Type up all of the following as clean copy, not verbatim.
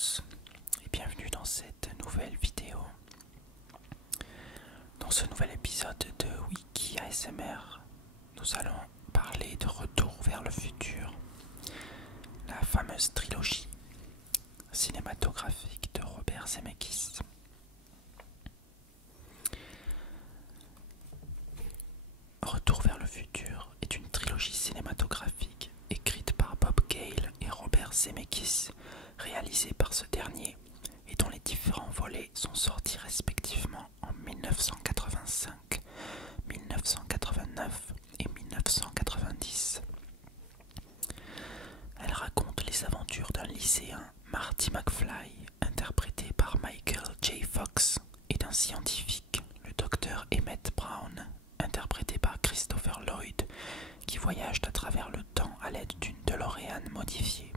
tous et bienvenue dans cette nouvelle vidéo. Dans ce nouvel épisode de Wiki ASMR, nous allons parler de Retour vers le futur, la fameuse trilogie cinématographique de Robert Zemeckis. Retour vers le futur est une trilogie cinématographique écrite par Bob Gale et Robert Zemeckis, réalisée par ce dernier et dont les différents volets sont sortis respectivement en 1985, 1989 et 1990. Elle raconte les aventures d'un lycéen, Marty McFly, interprété par Michael J. Fox, et d'un scientifique, le docteur Emmett Brown, interprété par Christopher Lloyd, qui voyagent à travers le temps à l'aide d'une DeLorean modifiée.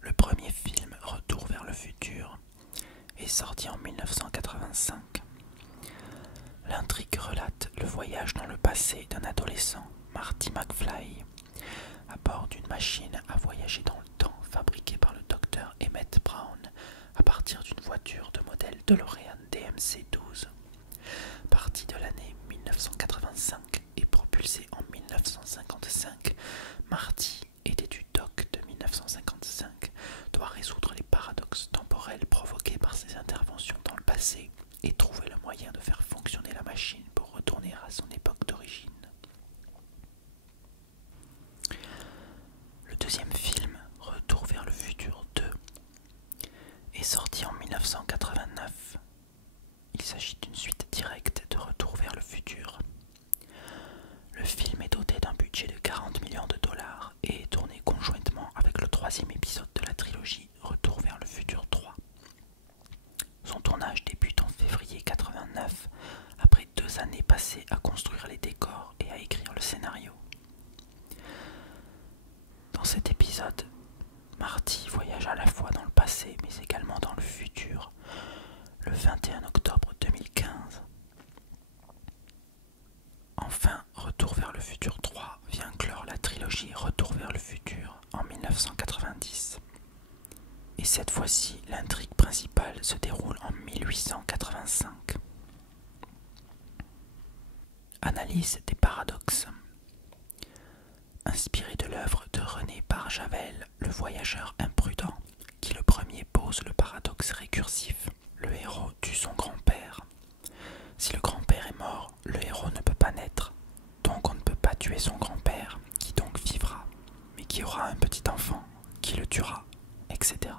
Le premier film, Retour vers le futur, est sorti en 1985. L'intrigue relate le voyage dans le passé d'un adolescent, Marty McFly, à bord d'une machine à voyager dans le temps fabriquée par le docteur Emmett Brown à partir d'une voiture de modèle DeLorean DMC-12. Parti de l'année 1985 et propulsé en 1955, Marty, aidé du Doc de 1955, doit résoudre les paradoxes temporels provoqués par ses interventions dans le passé et trouver le moyen de faire fonctionner la machine pour retourner à son époque d'origine. Le deuxième film, Retour vers le futur 2, est sorti en 1989. Il s'agit d'une suite directe de Retour vers le futur. Le film est doté d'un budget de 40 millions de dollars et est tourné conjointement avec le troisième épisode de la trilogie Retour vers le futur 3. Son tournage débute en février 89, après 2 années passées à construire les décors et à écrire le scénario. Dans cet épisode, Marty voyage à la fois dans le passé mais également dans le futur, le 21 octobre 2015. Enfin, Retour vers le futur 3 vient clore la trilogie Retour vers le futur en 1990. Et cette fois-ci, l'intrigue principale se déroule en 1885. Analyse des paradoxes. Inspiré de l'œuvre de René Barjavel, le voyageur imprudent, qui le premier pose le paradoxe récursif. Le héros tue son grand-père. Si le grand-père est mort, le héros ne peut pas naître. Donc on ne peut pas tuer son grand-père, qui donc vivra, mais qui aura un petit enfant, qui le tuera, etc.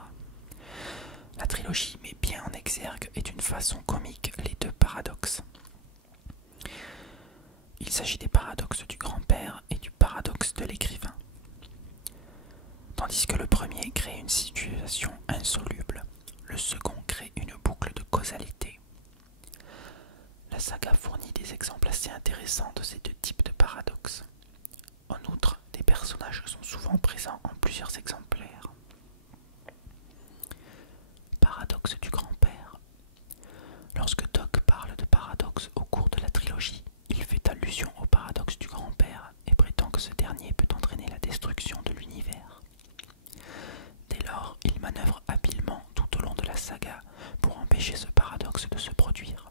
La trilogie met bien en exergue et d'une façon comique les deux paradoxes. Il s'agit des paradoxes du grand-père et du paradoxe de l'écrivain. Tandis que le premier crée une situation insoluble, le second crée une boucle de causalité. La saga fournit des exemples assez intéressants de ces deux types de paradoxes. En outre, des personnages sont souvent présents en plusieurs exemplaires. Paradoxe du grand-père. Lorsque Doc parle de paradoxe au cours de la trilogie, il fait allusion au paradoxe du grand-père et prétend que ce dernier peut entraîner la destruction de l'univers. Dès lors, il manœuvre habilement tout au long de la saga pour empêcher ce paradoxe de se produire.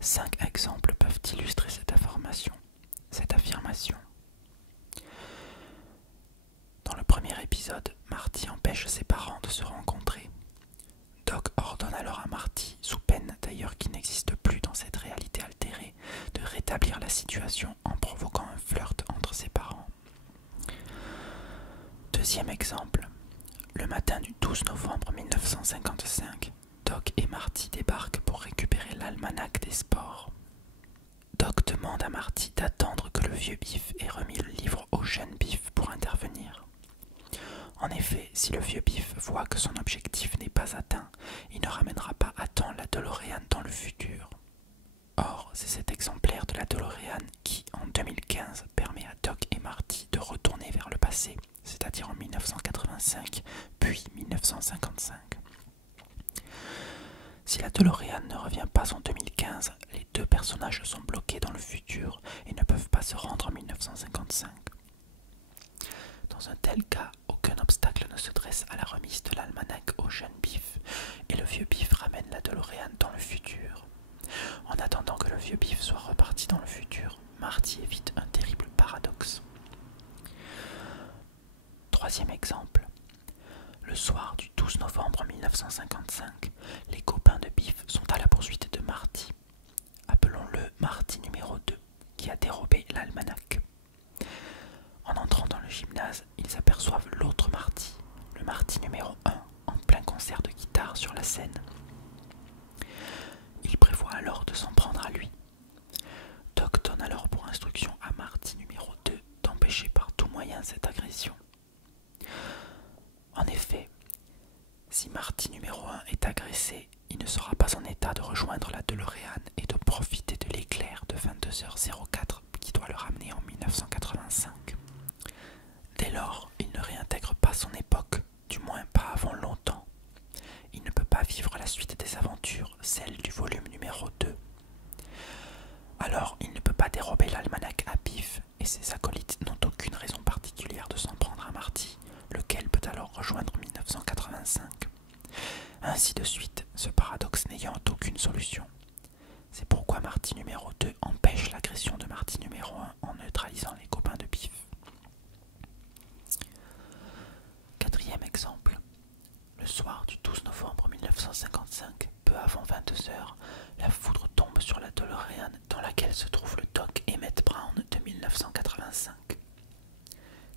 5 exemples peuvent illustrer cette affirmation. Dans le premier épisode, Marty empêche ses parents de se rencontrer. Doc ordonne alors à Marty, sous peine d'ailleurs qui n'existe plus dans cette réalité altérée, de rétablir la situation en provoquant un flirt entre ses parents. Deuxième exemple, le matin du 12 novembre 1955, Doc et Marty débarquent pour récupérer l'almanach des sports. Doc demande à Marty d'attendre que le vieux Biff ait remis le livre au jeune Biff pour intervenir. En effet, si le vieux Biff voit que son objectif n'est pas atteint, il ne ramènera pas à temps la DeLorean dans le futur. Or, c'est cet exemplaire de la DeLorean qui, en 2015, permet à Doc et Marty de retourner vers le passé, c'est-à-dire en 1985, puis 1955. Si la DeLorean ne revient pas en 2015, les deux personnages sont bloqués dans le futur et ne peuvent pas se rendre en 1955. Dans un tel cas, aucun obstacle ne se dresse à la remise de l'almanach au jeune Biff, et le vieux Biff ramène la DeLorean dans le futur. En attendant que le vieux Biff soit reparti dans le futur, Marty évite un terrible paradoxe. Troisième exemple. Le soir du 12 novembre 1955, les copains de Biff sont à la poursuite de Marty. Appelons-le Marty numéro 2, qui a dérobé l'almanach. En entrant dans le gymnase, ils aperçoivent l'autre Marty, le Marty numéro 1, en plein concert de guitare sur la scène. Ils prévoient alors de s'en prendre à lui. Doc donne alors pour instruction à Marty numéro 2 d'empêcher par tout moyen cette agression. En effet, si Marty numéro 1 est agressé, il ne sera pas en état de rejoindre la DeLorean et de profiter de l'éclair de 22h04 qui doit le ramener en 1985. Dès lors, il ne réintègre pas son époque, du moins pas avant longtemps. Il ne peut pas vivre la suite des aventures, celle du volume numéro 2. Alors, il ne peut pas dérober l'almanach à Biff, et ses acolytes n'ont aucune raison particulière de s'en prendre à Marty, lequel peut alors rejoindre 1985. Ainsi de suite, ce paradoxe n'ayant aucune solution. C'est pourquoi Marty numéro 2 empêche l'agression de Marty numéro 1 en neutralisant les copains de Biff. Quatrième exemple. Le soir du 12 novembre 1955, peu avant 22h, la foudre tombe sur la DeLorean dans laquelle se trouve le Doc Emmett Brown de 1985.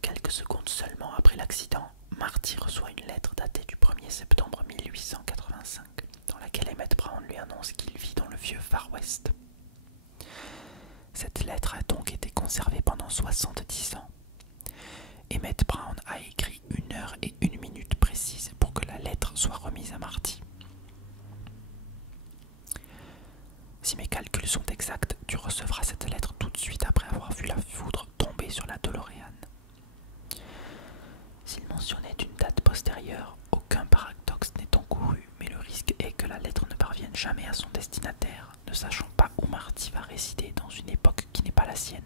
Quelques secondes seulement après l'accident, Marty reçoit une lettre datée du 1er septembre 1885, dans laquelle Emmett Brown lui annonce qu'il vit dans le vieux Far West. Cette lettre a donc été conservée pendant 70 ans. Emmett Brown a écrit 1 heure et 1 minute précises pour que la lettre soit remise à Marty. Si mes calculs sont exacts, tu recevras cette lettre tout de suite après avoir vu la foudre tomber sur la DeLorean. S'il mentionnait une date postérieure, aucun paradoxe n'est encouru, mais le risque est que la lettre ne parvienne jamais à son destinataire, ne sachant pas où Marty va résider dans une époque qui n'est pas la sienne.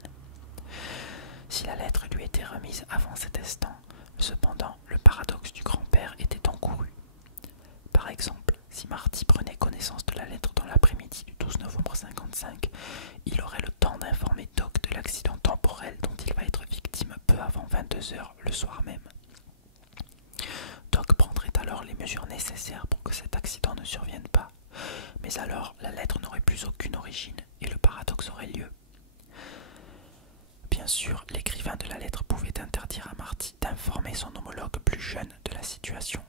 Si la lettre lui était remise avant cet instant, cependant, le paradoxe du grand-père était encouru. Par exemple, si Marty prenait connaissance de la lettre dans l'après-midi du 12 novembre 1955, il aurait le temps d'informer Doc de l'accident temporel dont il va être victime peu avant 22h le soir même. Doc prendrait alors les mesures nécessaires pour que cet accident ne survienne pas, mais alors la lettre n'aurait plus aucune origine et le paradoxe aurait lieu. Bien sûr, l'écrivain de la lettre pouvait interdire à Marty d'informer son homologue plus jeune de la situation,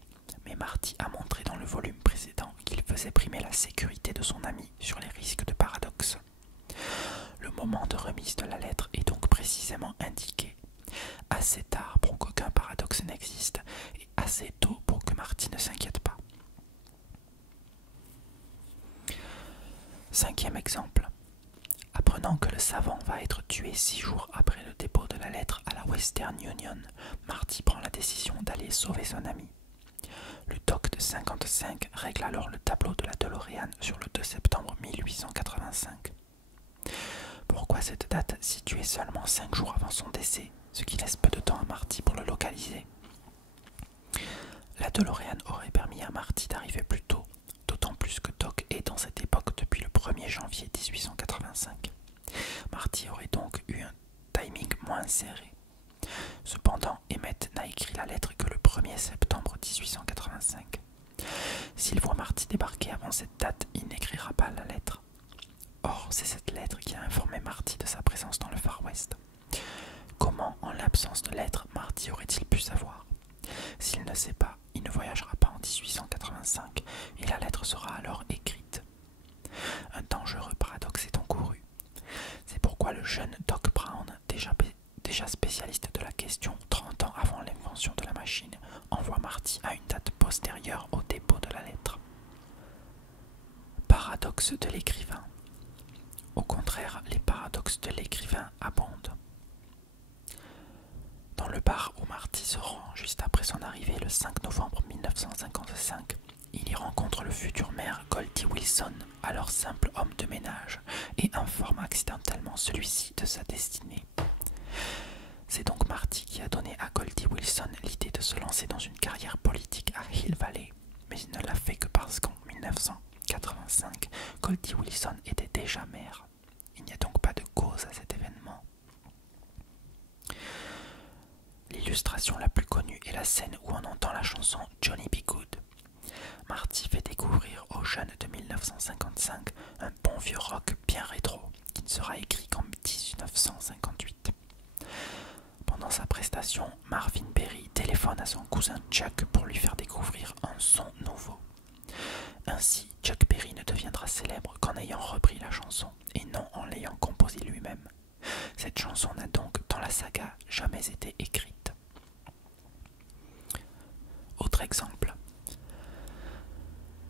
mais Marty a montré dans le volume précédent qu'il faisait primer la sécurité de son ami sur les risques de paradoxe. Le moment de remise de la lettre est donc précisément indiqué, assez tard pour qu'aucun paradoxe n'existe et assez tôt pour que Marty ne s'inquiète pas. Cinquième exemple. Apprenant que le savant va être tué 6 jours après le dépôt de la lettre à la Western Union, Marty prend la décision d'aller sauver son ami. Le Doc de 55 règle alors le tableau de la DeLorean sur le 2 septembre 1885. Pourquoi cette date située seulement 5 jours avant son décès, ce qui laisse peu de temps à Marty pour le localiser? La DeLorean aurait permis à Marty d'arriver plus tôt, d'autant plus que Doc est dans cette époque depuis le 1er janvier 1885. Marty aurait donc eu un timing moins serré. Cependant, Emmett n'a écrit la lettre que le 1er septembre 1885. S'il voit Marty débarquer avant cette date, il n'écrira pas la lettre. Or, c'est cette lettre qui a informé Marty de sa présence dans le Far West. Comment, en l'absence de lettre, Marty aurait-il pu savoir? S'il ne sait pas, il ne voyagera pas en 1885 et la lettre sera alors écrite. Un dangereux paradoxe est encouru. C'est pourquoi le jeune Doc Brown, déjà spécialiste de la question 30 ans avant l'invention de la machine, envoie Marty à une date postérieure au dépôt de la lettre. Paradoxe de l'écrivain. Au contraire, les paradoxes de l'écrivain abondent. Dans le bar où Marty se rend juste après son arrivée le 5 novembre 1955, il y rencontre le futur maire Goldie Wilson, alors simple homme de ménage, et informe accidentellement celui-ci de sa destinée. C'est donc Marty qui a donné à Goldie Wilson l'idée de se lancer dans une carrière politique à Hill Valley, mais il ne l'a fait que parce qu'en 1985, Goldie Wilson était déjà maire. Il n'y a donc pas de cause à cet événement. L'illustration la plus connue est la scène où on entend la chanson Johnny B. Good. Marty fait découvrir aux jeunes de 1955 un bon vieux rock bien rétro qui ne sera écrit qu'en 1958. Pendant sa prestation, Marvin Berry téléphone à son cousin Chuck pour lui faire découvrir un son nouveau. Ainsi, Chuck Berry ne deviendra célèbre qu'en ayant repris la chanson et non en l'ayant composée lui-même. Cette chanson n'a donc, dans la saga, jamais été écrite. Autre exemple.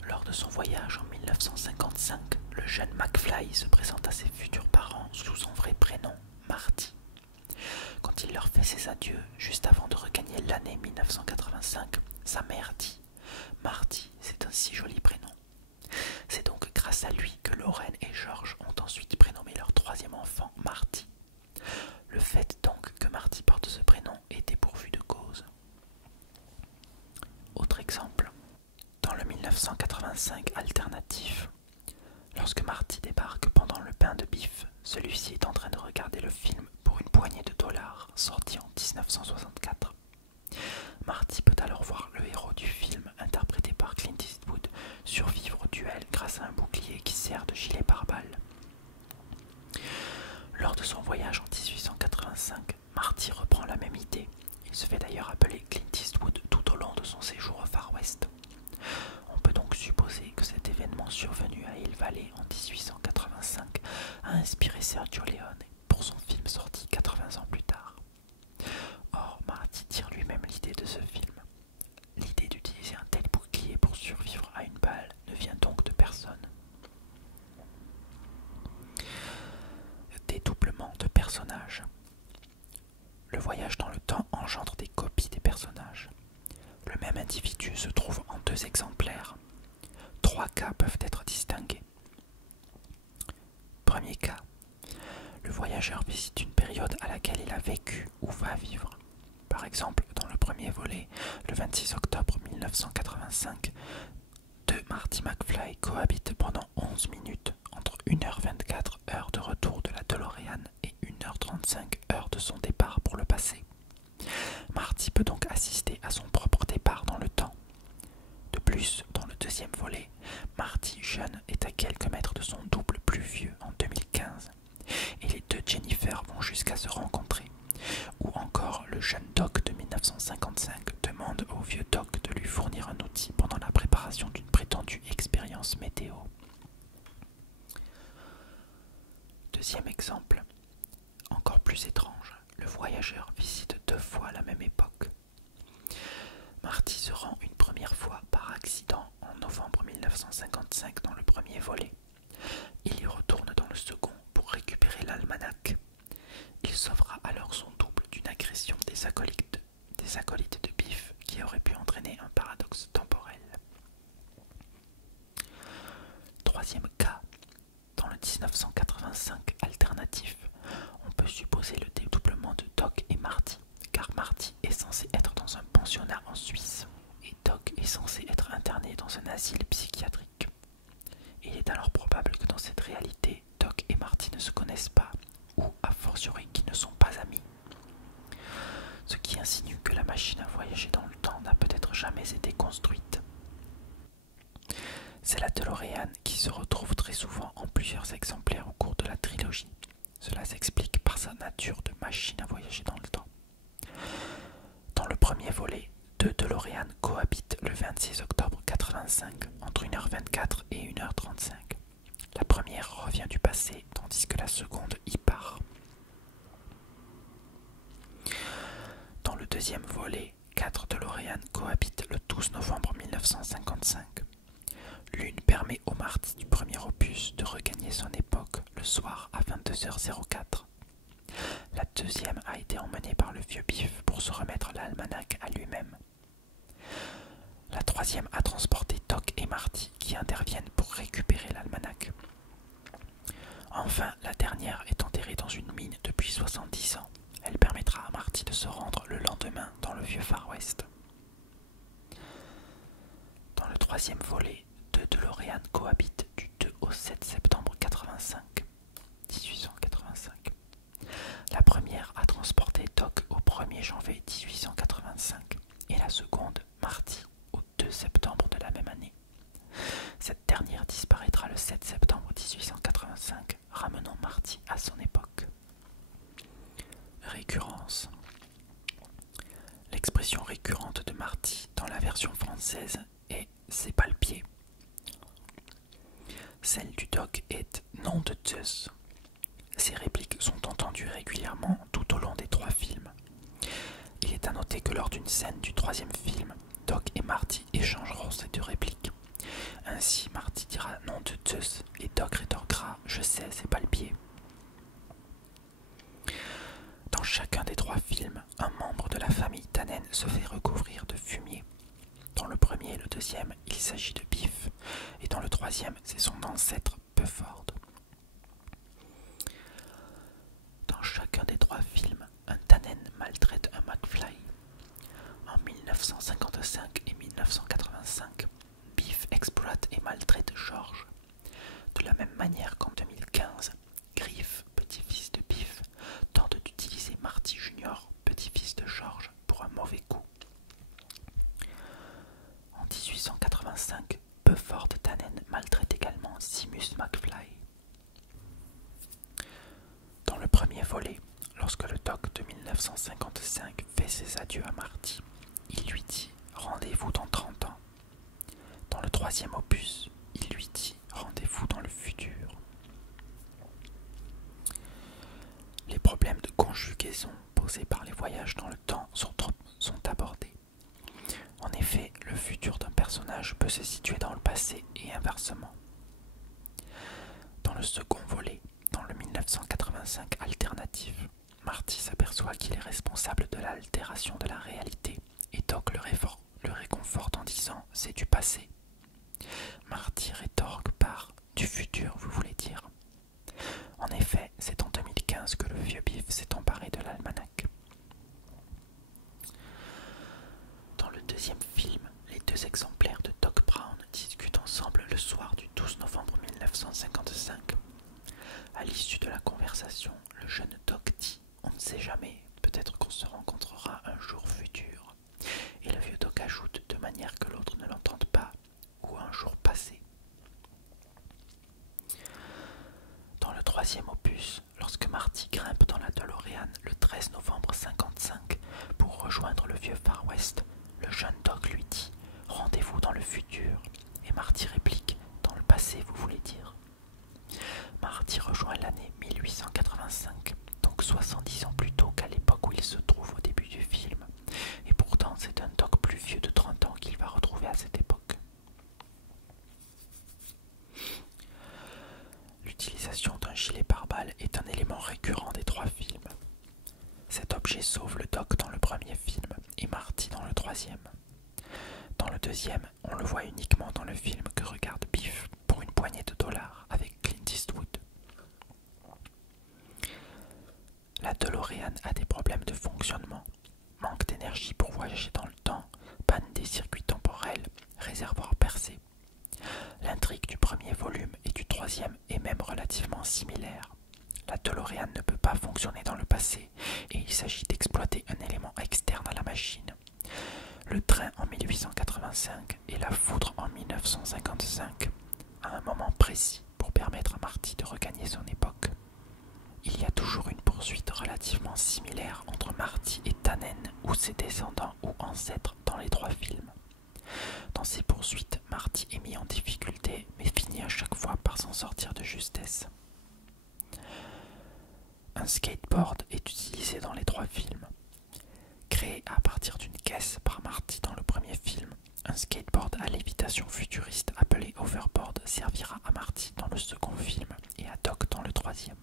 Lors de son voyage en 1955, le jeune McFly se présente à ses futurs parents sous son vrai prénom, Marty. Quand il leur fait ses adieux, juste avant de regagner l'année 1985, sa mère dit « Marty, c'est un si joli prénom ». C'est donc grâce à lui que Lorraine et George ont ensuite prénommé leur troisième enfant Marty. Le fait donc que Marty porte ce prénom est dépourvu de cause. Autre exemple. Dans le 1985 alternatif, lorsque Marty débarque pendant le pain de bif, celui-ci est en train de regarder le film Pour une poignée de dollars, sorti en 1964. Marty peut alors voir le héros du film, interprété par Clint Eastwood, survivre au duel grâce à un bouclier qui sert de gilet pare-balles. Lors de son voyage en 1885, Marty reprend la même idée. Il se fait d'ailleurs appeler Clint Eastwood tout au long de son séjour au Far West. On peut donc supposer que cet événement survenu à Hill Valley en 1885 a inspiré Sergio Leone pour son film sorti 80 ans plus tard. Or, Marty tire lui-même l'idée de ce film. L'idée d'utiliser un tel bouclier pour survivre à une balle ne vient donc de personne. Dédoublement de personnages. Le voyage dans le temps engendre des copies des personnages. Le même individu se trouve en 2 exemplaires. 3 cas peuvent être distingués. Premier cas. Le voyageur visite une période à laquelle il a vécu ou va vivre. Par exemple, dans le premier volet, le 26 octobre 1985, deux Marty McFly cohabitent pendant 11 minutes entre 1h24 heure de retour de la DeLorean et 1h35 heure de son départ pour le passé. Marty peut donc assister à son propre départ dans le temps. De plus, dans le deuxième volet, Marty jeune est à quelques mètres de son double plus vieux en 2015. Et les deux Jennifer vont jusqu'à se rencontrer. Ou encore, le jeune Doc de 1955 demande au vieux Doc de lui fournir un outil pendant la préparation d'une prétendue expérience météo. Deuxième exemple, encore plus étrange, le voyageur visite 2 fois la même époque. Marty se rend une première fois par accident en novembre 1955 dans le premier volet. Il y retourne dans le second pour récupérer l'almanach. Il sauvera alors son double d'une agression des acolytes de Biff qui aurait pu entraîner un paradoxe temporel. Troisième cas, dans le 1985 alternatif, on peut supposer le dédoublement de Doc et Marty, car Marty est censé être dans un pensionnat en Suisse et Doc est censé être interné dans un asile psychiatrique. Il est alors probable que dans cette réalité, Doc et Marty ne se connaissent pas, ou a fortiori qu'ils ne sont pas amis. Ce qui insinue que la machine à voyager dans le temps n'a peut-être jamais été construite. C'est la DeLorean qui se retrouve très souvent en plusieurs exemplaires au cours de la trilogie. Cela s'explique par sa nature de machine à voyager dans le temps. Dans le premier volet, 2 DeLorean cohabitent le 26 octobre 85 entre 1h24 et 1h35. La première revient du passé tandis que la seconde y part. Dans le deuxième volet, 4 DeLorean cohabitent le 12 novembre 1955. L'une permet au Marty du premier opus de regagner son époque le soir à 22h04. La deuxième a été emmenée par le vieux Biff pour se remettre l'almanach à lui-même. La troisième a transporté Doc et Marty qui interviennent pour récupérer l'almanach. Enfin, la dernière est enterrée dans une mine depuis 70 ans. Elle permettra à Marty DeLorean cohabitent du 2 au 7 septembre 1885. La première a transporté Doc au 1er janvier 1885 et la seconde, Marty, au 2 septembre de la même année. Cette dernière disparaîtra le 7 septembre 1885, ramenant Marty à son époque. Récurrence. L'expression récurrente de Marty dans la version française est « c'est pas le pied ». Celle du Doc est « nom de Zeus ». Ces répliques sont entendues régulièrement tout au long des 3 films. Il est à noter que lors d'une scène du 3e film, Doc et Marty échangeront ces 2 répliques. Ainsi, Marty dira « nom de Zeus » et Doc rétorquera « je sais, c'est pas le pied ». Dans chacun des 3 films, un membre de la famille Tannen se fait recouvrir de fumier. Dans le premier et le deuxième, il s'agit de Biff, et dans le 3e, c'est son ancêtre Bufford. Dans chacun des 3 films, un Tannen maltraite un McFly. En 1955 et 1985, Biff exploite et maltraite George. De la même manière qu'en 2015, Griff, petit-fils de Biff, tente d'utiliser Marty Jr., petit-fils de George, pour un mauvais coup. En 1885, Bufford Tannen maltraite également Seamus McFly. Dans le premier volet, lorsque le Doc de 1955 fait ses adieux à Marty, il lui dit « rendez-vous dans 30 ans ». Dans le 3e opus, il lui dit « rendez-vous dans le futur ». Les problèmes de conjugaison posés par les voyages dans le temps sont abordés. En effet, le futur d'un personnage peut se situer dans le passé et inversement. Dans le second volet, dans le 1985 alternatif, Marty s'aperçoit qu'il est responsable de l'altération de la réalité et Doc le réconforte en disant « c'est du passé ». Marty rétorque par « du futur, vous voulez dire ?» En effet, c'est en 2015 que le vieux Biff s'est emparé de l'almanach. Dans le deuxième film, les 2 exemplaires de Doc Brown discutent ensemble le soir du 12 novembre 1955. À l'issue de la conversation, le jeune Doc dit « on ne sait jamais, peut-être qu'on se rencontrera un jour futur ». Et le vieux Doc ajoute de manière que l'autre ne l'entende pas « ou un jour passé ». Dans le 3e opus, lorsque Marty grimpe dans la DeLorean le 13 novembre 1955 pour rejoindre le vieux Far West, le jeune Doc lui dit « rendez-vous dans le futur » et Marty réplique « dans le passé, vous voulez dire ?» Marty rejoint l'année 1885, donc 70 ans plus tôt qu'à l'époque où il se trouve au début du film, et pourtant c'est un Doc plus vieux de 30 ans qu'il va retrouver à cette époque. L'utilisation d'un gilet pare-balles est un élément récurrent des 3 films. Cet objet sauve le Doc dans le premier film et Marty dans le 3e. Dans le 2e, on le voit uniquement dans le film que regarde Biff pour une poignée de dollars avec Clint Eastwood. La DeLorean a des problèmes de fonctionnement, manque d'énergie pour voyager dans le temps, panne des circuits temporels, réservoir percé. L'intrigue du premier volume et du 3e est même relativement similaire. La DeLorean ne peut pas fonctionner dans le passé et il s'agit d'exploiter un élément externe à la machine. Le train en 1885 et la foudre en 1955, à un moment précis pour permettre à Marty de regagner son époque. Il y a toujours une poursuite relativement similaire entre Marty et Tannen ou ses descendants ou ancêtres dans les 3 films. Dans ces poursuites, Marty est mis en difficulté mais finit à chaque fois par s'en sortir de justesse. Un skateboard est utilisé dans les 3 films. Créé à partir d'une caisse par Marty dans le premier film, un skateboard à lévitation futuriste appelé Overboard servira à Marty dans le second film et à Doc dans le 3e.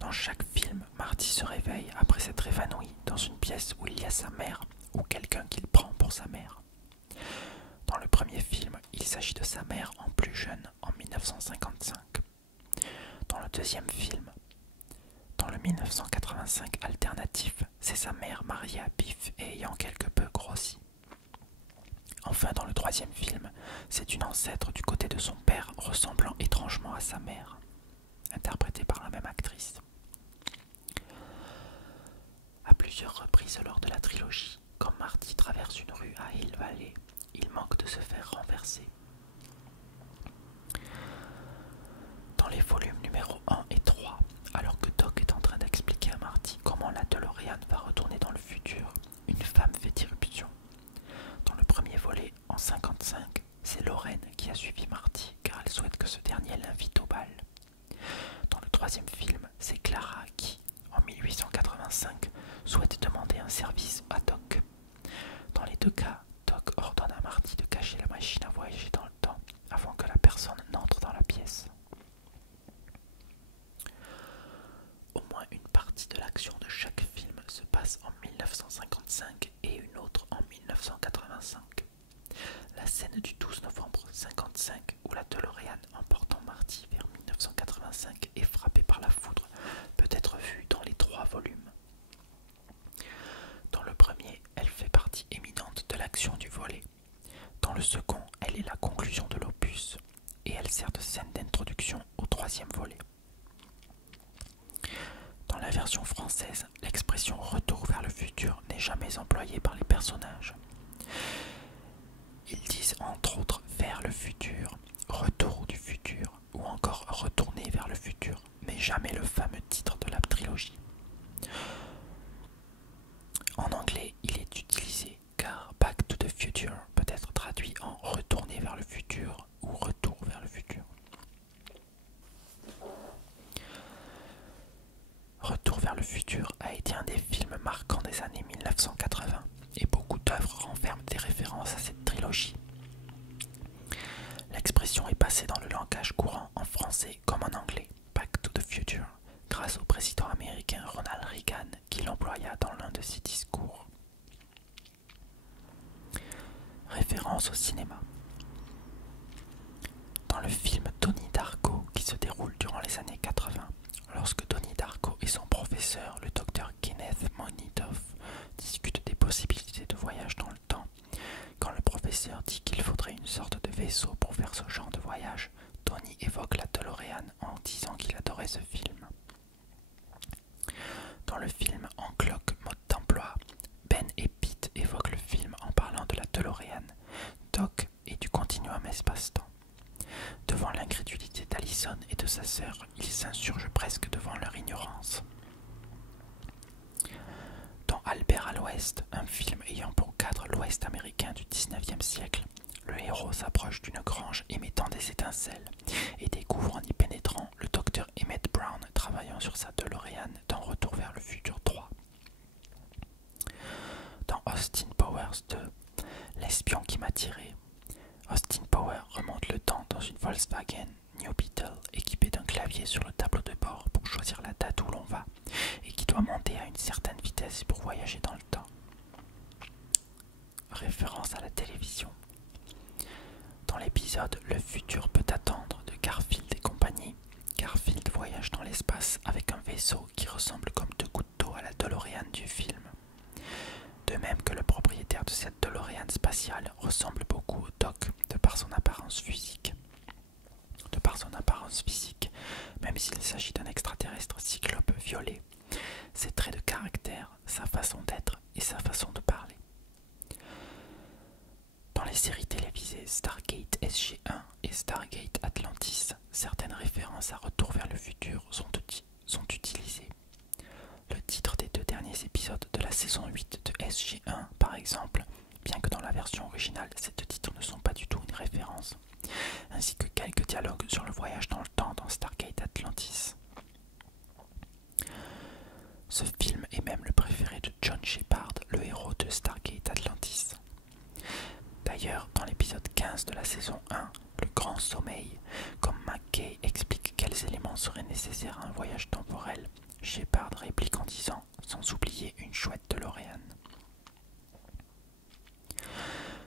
Dans chaque film, Marty se réveille après s'être évanoui dans une pièce où il y a sa mère ou quelqu'un qu'il prend pour sa mère. Dans le premier film, il s'agit de sa mère en plus jeune en 1955. Dans le deuxième film, dans le 1985 alternatif, c'est sa mère mariée à Biff et ayant quelque peu grossi. Enfin, dans le troisième film, c'est une ancêtre du côté de son père ressemblant étrangement à sa mère, interprétée par la même actrice. À plusieurs reprises lors de la trilogie, quand Marty traverse une rue à Hill Valley, il manque de se faire renverser. Dans les volumes numéro 1 et 3, alors que Doc est en train d'expliquer à Marty comment la DeLorean va retourner dans le futur, une femme fait irruption. Dans le premier volet, en 55, c'est Lorraine qui a suivi Marty car elle souhaite que ce dernier l'invite au bal. Dans le troisième film, c'est Clara qui, en 1885, souhaite demander un service à Doc. Dans les deux cas, Doc ordonne à Marty de cacher la machine à voyager dans le temps avant que la personne n'entre dans la pièce. Au moins une partie de l'action de chaque film se passe en 1955 et une autre en 1985. La scène du 12 novembre 1955 où la DeLorean emportant Marty vers 1985 est frappée par la foudre peut être vue dans les 3 volumes. Dans le premier, elle fait partie éminente de l'action du volet. Dans le second, elle est la conclusion de l'opus et elle sert de scène d'introduction au 3e volet. Dans la version française, l'expression « retour vers le futur » n'est jamais employée par les personnages. Ils disent entre autres « vers le futur »,« retour du futur » ou encore « retourner vers le futur », mais jamais le fameux titre de la trilogie. En anglais, il est utilisé car « Back to the Future » peut être traduit en « retourner vers le futur » ou « retour vers le futur ». Retour vers le futur a été un des films marquants des années 1980 et beaucoup d'œuvres renferment des références à cette trilogie. L'expression est passée dans le langage courant en français comme en anglais, Back to the Future, grâce au président américain Ronald Reagan qui l'employa dans l'un de ses discours. Référence au cinéma. Dans le film Donnie Darko qui se déroule durant les années 80, lorsque Donnie Darko et son professeur, le docteur Kenneth Monitoff, discutent des possibilités de voyage dans le temps, quand le professeur dit qu'il faudrait une sorte de vaisseau pour faire ce genre de voyage, Donnie évoque la DeLorean en disant qu'il adorait ce film. Dans le film En cloque, mode d'emploi, Ben et Pete évoquent le film en parlant de la DeLorean, Doc et du continuum espace-temps. Devant l'incrédulité d'Allison et de sa sœur, ils s'insurgent presque devant leur ignorance. Dans Albert à l'Ouest, un film ayant pour cadre l'Ouest américain du XIXe siècle, le héros s'approche d'une grange émettant des étincelles et découvre en y pénétrant le docteur Emmett Brown travaillant sur sa DeLorean dans Retour vers le futur 3. Dans Austin Powers 2, l'espion qui m'a tiré, Austin Power remonte le temps dans une Volkswagen New Beetle équipée d'un clavier sur le tableau de bord pour choisir la date où l'on va et qui doit monter à une certaine vitesse pour voyager dans le temps. Référence à la télévision. Dans l'épisode Le futur peut attendre de Garfield et compagnie, Garfield voyage dans l'espace avec un vaisseau qui ressemble comme 2 gouttes d'eau à la DeLorean du film. De même que le propriétaire de cette DeLorean spatiale ressemble beaucoup au Doc de par son apparence physique. Même s'il s'agit d'un extraterrestre cyclope violet, ses traits de caractère, sa façon d'être et sa façon de parler. Dans les séries télévisées Stargate SG-1 et Stargate Atlantis, certaines références à Retour vers le futur sont utilisées. Le titre des 2 derniers épisodes de la saison 8 de SG-1, par exemple, bien que dans la version originale, ces 2 titres ne sont pas du tout une référence, ainsi que quelques dialogues sur le voyage dans le temps dans Stargate Atlantis. Ce film est même le préféré de John Shepard, le héros de Stargate Atlantis. D'ailleurs, dans l'épisode 15 de la saison 1, le grand sommeil, comme McKay explique quels éléments seraient nécessaires à un voyage temporel, Shepard réplique en disant, sans oublier une chouette DeLorean.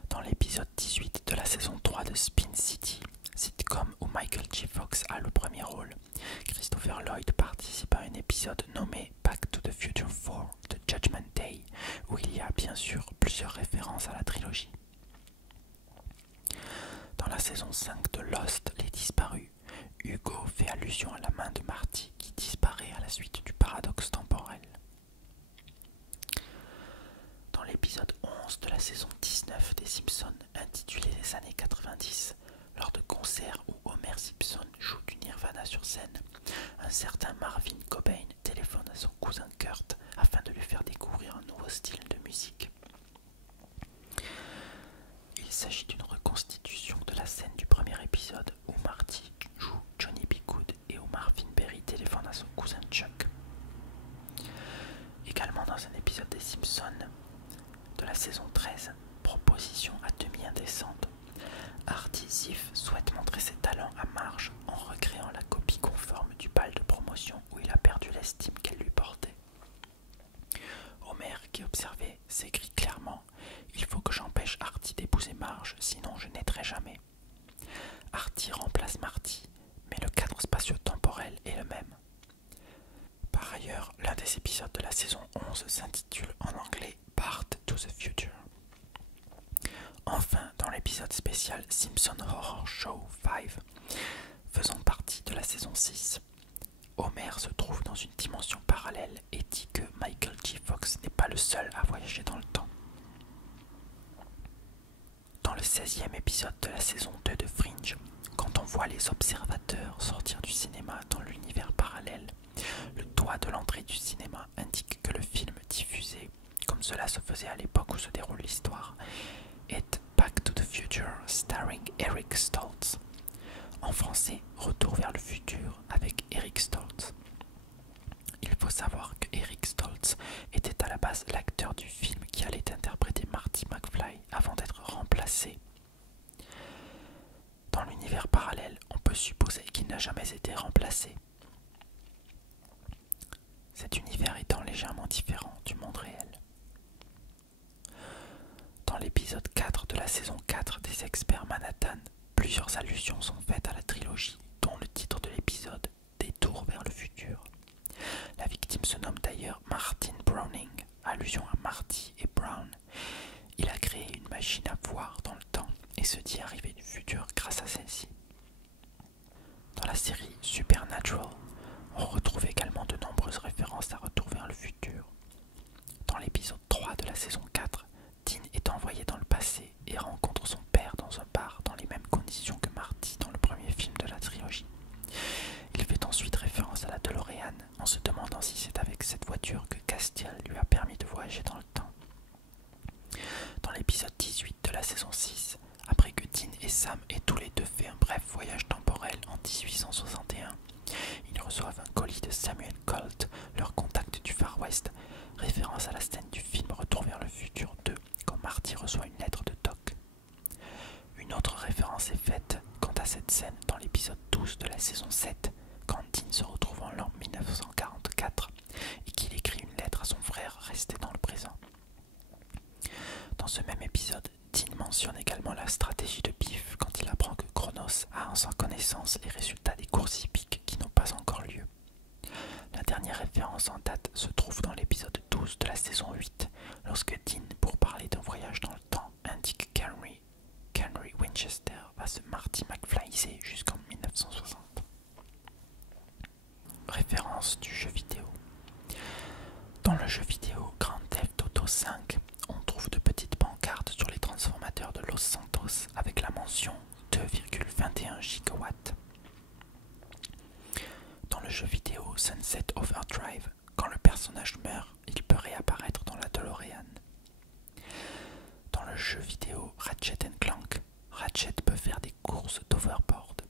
Dans l'épisode 18 de la saison 3 de Spin City, sitcom où Michael J. Fox a le premier rôle, Christopher Lloyd participe à un épisode nommé Back to the Future 4 de Judgment Day, où il y a bien sûr plusieurs références à la trilogie. saison 5 de Lost, Les Disparus, Hugo fait allusion à la main de Marty qui disparaît à la suite du paradoxe temporel. Dans l'épisode 11 de la saison 19 des Simpsons, intitulé Les années 90, lors de concerts où Homer Simpson joue du Nirvana sur scène, un certain Marvin Cobain téléphone à son cousin Kurt afin de lui faire découvrir un nouveau style de musique. Il s'agit d'une reconstitution de la scène du premier épisode où Marty joue Johnny B. Goode et où Marvin Berry téléphone à son cousin Chuck. Également dans un épisode des Simpsons de la saison 13, proposition à demi indécente, Artie Ziff souhaite montrer ses talents à Marge en recréant la copie conforme du bal de promotion où il a perdu l'estime qu'elle lui portait. Homer, qui observait, s'écrie clairement « Il faut que j'empêche Artie d'épouser Marge, sinon je n'aiderai jamais ». Artie remplace Marty, mais le cadre spatio-temporel est le même. Par ailleurs, l'un des épisodes de la saison 11 s'intitule en anglais « Bart to the Future ». Enfin, dans l'épisode spécial Simpson Horror Show 5, faisant partie de la saison 6, Homer se trouve dans une dimension parallèle et dit que Michael J. Fox n'est pas le seul à voyager dans le temps. Dans le 16e épisode de la saison 2 de Fringe, quand on voit les observateurs sortir du cinéma dans l'univers parallèle, le toit de l'entrée du cinéma indique que le film diffusé, comme cela se faisait à l'époque où se déroule l'histoire, est Back to the Future starring Eric Stoltz. En français, Retour vers le futur avec Eric Stoltz. Il faut savoir que Eric Stoltz était à la base l'acteur du film qui allait interpréter Marty McFly avant d'être remplacé. Dans l'univers parallèle, on peut supposer qu'il n'a jamais été remplacé. Cet univers étant légèrement différent du monde réel. Dans l'épisode 4 de la saison 4 des Experts Manhattan, plusieurs allusions sont faites à la trilogie, dont le titre de l'épisode « Détour vers le futur ». La victime se nomme d'ailleurs Martin Browning, allusion à Marty et Brown. Il a créé une machine à voir dans le temps et se dit arriver du futur grâce à celle-ci. Dans la série Supernatural, on retrouve également de nombreuses références à Retour vers le futur. Dans l'épisode 3 de la saison 4, Dean est envoyé dans le passé et rencontre son père dans un bar dans les mêmes conditions que Marty dans le premier film de la trilogie. Il fait ensuite référence à la DeLorean en se demandant si c'est avec cette voiture que Castiel lui a permis de voyager dans le temps. Dans l'épisode 18 de la saison 6, après que Dean et Sam aient tous les deux fait un bref voyage temporel en 1861, ils reçoivent un colis de Samuel Colt, leur contact du Far West, référence à la scène du film Retour vers le futur 2, quand Marty reçoit une lettre de Doc. Une autre référence est faite quant à cette scène dans l'épisode 12 de la saison 7, quand Dean se retrouve en l'an 1944 et qu'il écrit une lettre à son frère resté dans le présent. Dans ce même épisode, Dean mentionne également la stratégie de Biff quand il apprend que Cronos a en sa connaissance les résultats des courses hippiques qui n'ont pas encore lieu. La dernière référence en date se trouve dans l'épisode 12 de la saison 8, lorsque Dean, pour parler d'un voyage dans le temps, indique qu'Henry Winchester va se Marty McFlyiser jusqu'en 1960. Référence du jeu vidéo. Dans le jeu vidéo Grand Theft Auto 5, on trouve de petites pancartes sur les transformateurs de Los Santos avec la mention 2,21 gigawatts. Dans le jeu vidéo Sunset Overdrive, quand le personnage meurt, il peut réapparaître dans la DeLorean. Dans le jeu vidéo Ratchet & Clank, Ratchet peut faire des courses d'overboard.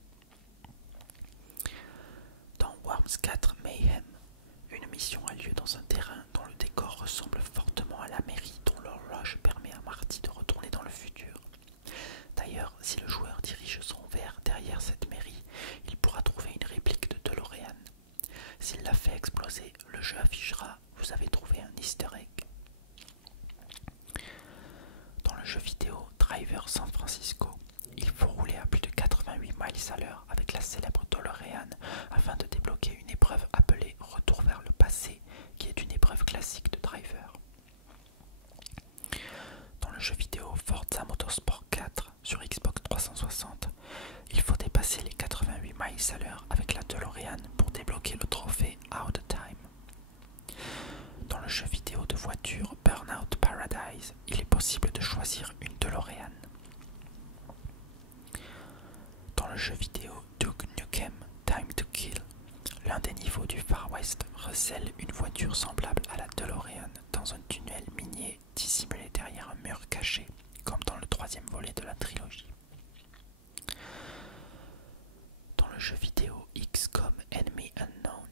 Dans Worms 4 Mayhem, une mission a lieu dans un terrain dont le décor ressemble fortement à la mairie dont l'horloge permet à Marty de retourner dans le futur. D'ailleurs, si le joueur dirige son verre derrière cette mairie, il pourra trouver une réplique de DeLorean. S'il la fait exploser, le jeu affichera « Vous avez trouvé un easter egg ». Dans le jeu vidéo Driver San Francisco, il faut rouler à plus de 88 miles à l'heure avec la célèbre DeLorean afin de débloquer une épreuve appelée Retour vers le passé, qui est une épreuve classique de Driver. Dans le jeu vidéo Forza Motorsport 4 sur Xbox 360, 10 à l'heure avec la DeLorean pour débloquer le trophée Out of Time. Dans le jeu vidéo de voiture Burnout Paradise, il est possible de choisir une DeLorean. Dans le jeu vidéo Duke Nukem Time to Kill, l'un des niveaux du Far West recèle une voiture semblable à la DeLorean dans un tunnel minier dissimulé derrière un mur caché, comme dans le troisième volet de la trilogie. Dans le jeu vidéo XCOM Enemy Unknown,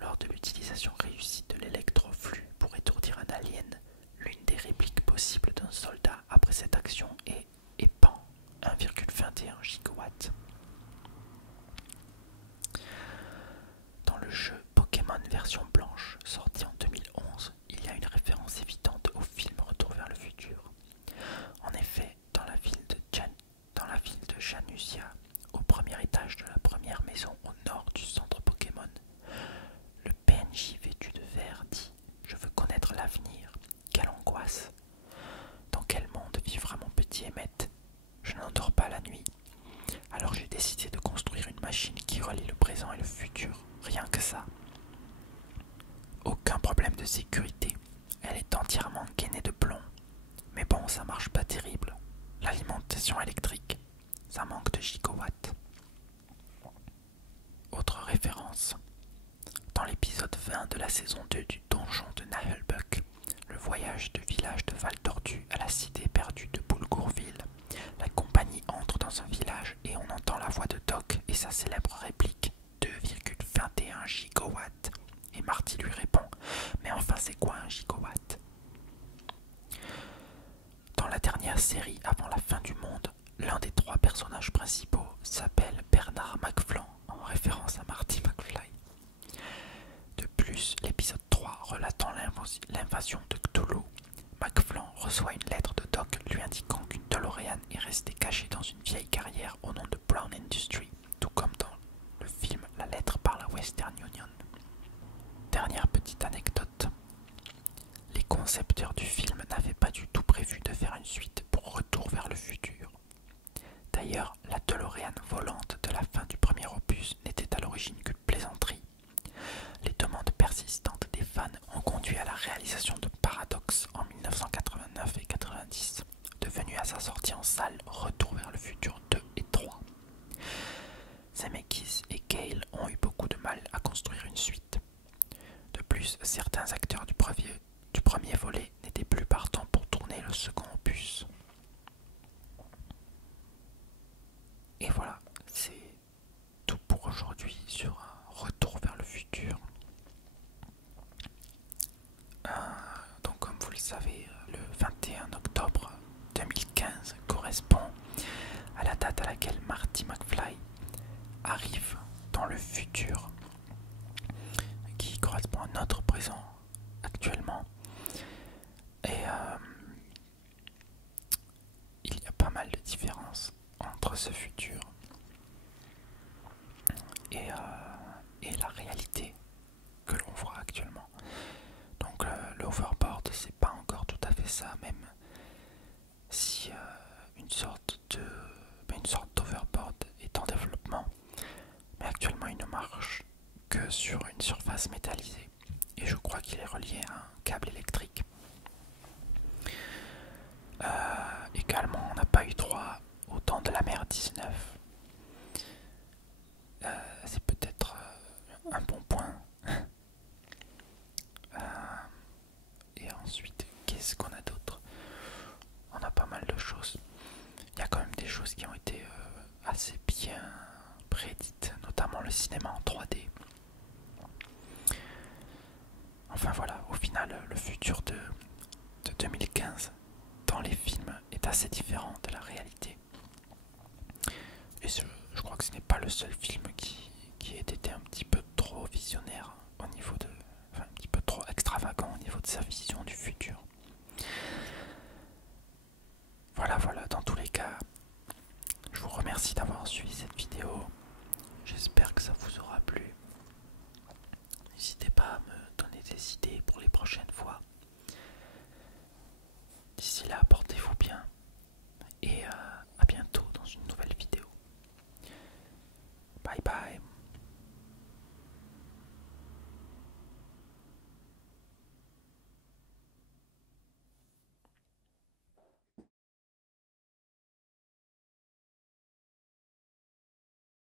lors de l'utilisation réussie de l'électroflux pour étourdir un alien, l'une des répliques possibles d'un soldat après cette action est épand 1,21 gigawatts. Dans le jeu Pokémon version blanche, sorti en 2011, il y a une référence évidente au film Retour vers le futur. En effet, dans la ville de Janusia, au premier étage de la première maison au nord du centre Pokémon, le PNJ vêtu de vert dit « Je veux connaître l'avenir, quelle angoisse! Dans quel monde vivra mon petit Emmett? Je n'endors pas la nuit. Alors j'ai décidé de construire une machine qui relie le présent et le futur, rien que ça. Aucun problème de sécurité, elle est entièrement gainée de plomb. Mais bon, ça marche pas terrible. L'alimentation électrique, ça manque de gigawatts. » Autre référence. Dans l'épisode 20 de la saison 2 du donjon de Naheulbeuk, le voyage du village de Val Tordu à la cité perdue de Boulgourville, la compagnie entre dans un village et on entend la voix de Doc et sa célèbre réplique 2,21 gigawatts. Et Marty lui répond « Mais enfin c'est quoi un gigawatt ?» Dans la dernière série avant la fin du monde, l'un des 3 personnages principaux s'appelle Bernard McFlan, en référence à Marty McFly. De plus, l'épisode 3 relatant l'invasion de Cthulhu, McFlan reçoit une lettre de Doc lui indiquant qu'une DeLorean est restée cachée dans une vieille carrière au nom de Brown Industry, tout comme dans le film La lettre par la Western Union. Dernière petite anecdote. Les concepteurs du film n'avaient pas du tout prévu de faire une suite pour Retour vers le futur. D'ailleurs, la DeLorean volante de la fin du premier opus n'était à l'origine qu'une plaisanterie. Les demandes persistantes des fans ont conduit à la réalisation de Paradox en 1989 et 90, devenu à sa sortie en salle Retour vers le futur 2 et 3. Zemeckis et Gale ont eu beaucoup de mal à construire une suite. De plus, certains acteurs du premier volet n'étaient plus partants pour tourner le second opus. Et voilà, c'est tout pour aujourd'hui sur Retour vers le futur. Donc comme vous le savez, le 21 octobre 2015 correspond à la date à laquelle Marty McFly arrive dans le futur, qui correspond à notre présent actuellement. Et il y a pas mal de différences entre ce futur et la réalité que l'on voit actuellement. Donc l'overboard, c'est pas encore tout à fait ça, même si une sorte d'overboard est en développement, mais actuellement il ne marche que sur une surface métallisée et je crois qu'il est relié à un câble électrique. Également, on n'a pas eu droit au temps de la mer 19. C'est peut-être un bon point. Et ensuite, qu'est-ce qu'on a d'autre? On a pas mal de choses. Il y a quand même des choses qui ont été assez bien prédites, notamment le cinéma en 3D. Enfin voilà, au final, le futur de 2015 dans les films est assez différent de la réalité. Et je crois que ce n'est pas le seul film qui ait été un petit peu trop visionnaire au niveau de... Enfin, un petit peu trop extravagant au niveau de sa vision du futur. Voilà, dans tous les cas, je vous remercie d'avoir suivi cette vidéo. J'espère que ça vous aura plu. N'hésitez pas à me donner des idées pour les prochaines fois. D'ici là, portez-vous bien et à bientôt dans une nouvelle vidéo. Bye bye.